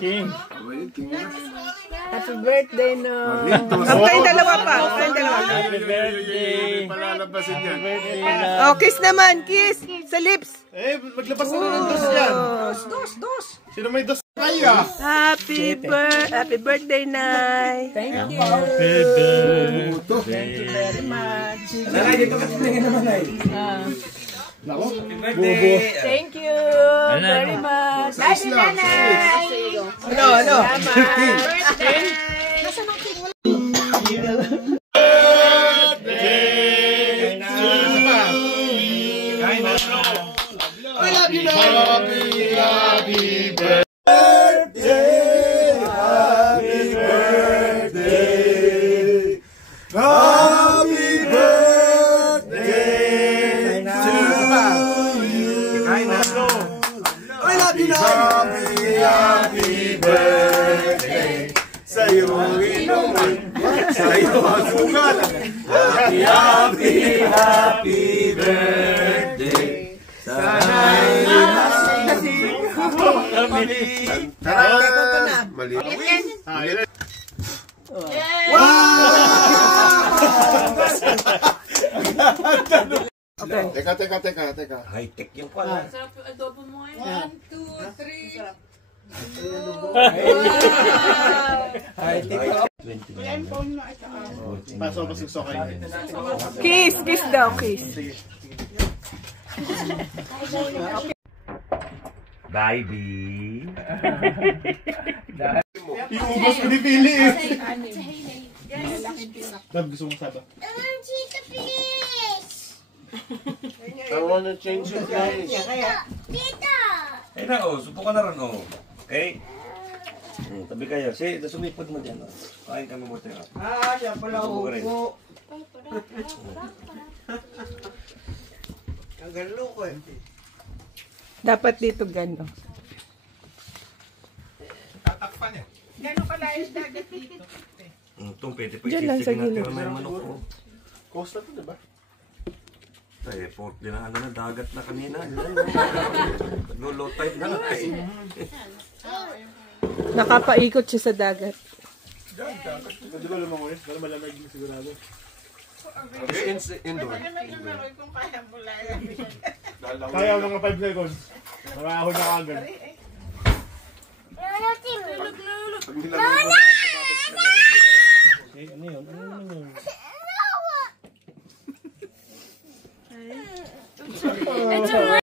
King. Happy birthday, no. Ang kayong dalawa pa. Happy birthday. Palalabasin yan. Oh, kiss naman. Kiss. Sa lips. Eh, maglabas na ng dos yan. Dos. Sino may dos kaya? Happy birthday, Nay. Thank you. Thank you very much. Nanay, dito ka tingin naman, Nay. Happy birthday. Thank you very much. Size lang. Ano? Happy birthday sa'yo inuman, sa'yo ang sugat. Happy birthday. Sana'y lasing kami. Tara! Mali. Okay. Teka. High-tech yung pala. Sarap yung adobo mo ngayon. 1, 2, 3. High-tech. Pasok pa suksokay. Kiss daw, kiss. Baby. Yung ubos ko pinipili eh. Love, gusto mong saba? I wanna change your place. Ay na, subukan na rin, Okay? Tabi kayo. Sige, sumipod mo dyan. Kain kami mo tayo. Yan pala upo. Ang galo ko eh. Dapat dito gano'n. Tatakpan eh. Gano'n kalayos dagat dito? Itong pwede pa Diyan lang sa isisig natin gilid. na may manok ko. Costa to, diba? Ay, port din na dagat na kanina. Low tide na lang. Nakapaikot siya sa dagat. Hindi ko alam ako eh. Dahil malamig yung sigurado. Indoor. Kaya mga 5 seconds. Marahon na agad. Pag nilamig mo, ano yun? Ano yun? Ito